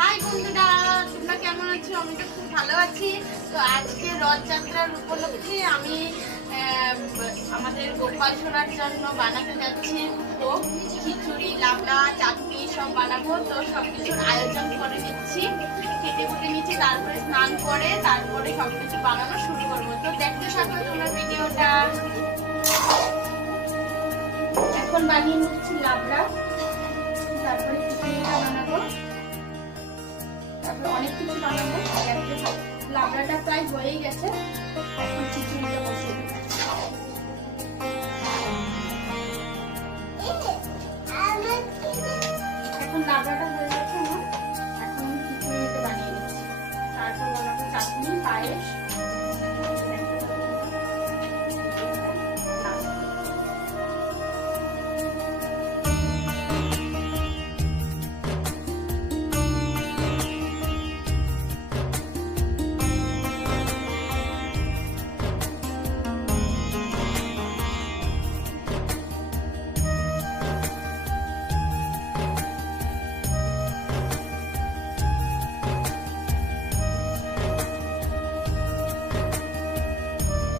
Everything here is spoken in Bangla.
হাই বন্ধুরা, তোমরা কেমন আছো? আমি তো খুব ভালো আছি। তো আজকে রথযাত্রার উপলক্ষে আমি আমাদের গোপাল সোনার জন্য বানাতে যাচ্ছি ভোগ, খিচুড়ি, লাবড়া, চাটনি সব বানাবো। তো সবকিছুর আয়োজন করে নিচ্ছি, কেটে কুটে নিচ্ছি, তারপরে স্নান করে তারপরে সবকিছু বানানো শুরু করবো। তো দেখতে থাকো তোমরা ভিডিওটা। এখন বানিয়ে নিচ্ছি লাবড়া, তারপরে খিচুড়িটা বানাবো, তারপরে অনেক কিছু বানাবো। লাবড়াটা প্রায় হয়েই গেছে, এখন খিচুড়িটা বসিয়ে দেবো। এখন লাবড়াটা হয়ে গেছে আমার, এখন খিচুড়িটা বানিয়ে নিচ্ছি, তারপর বানাবো চাটনি, পায়েস।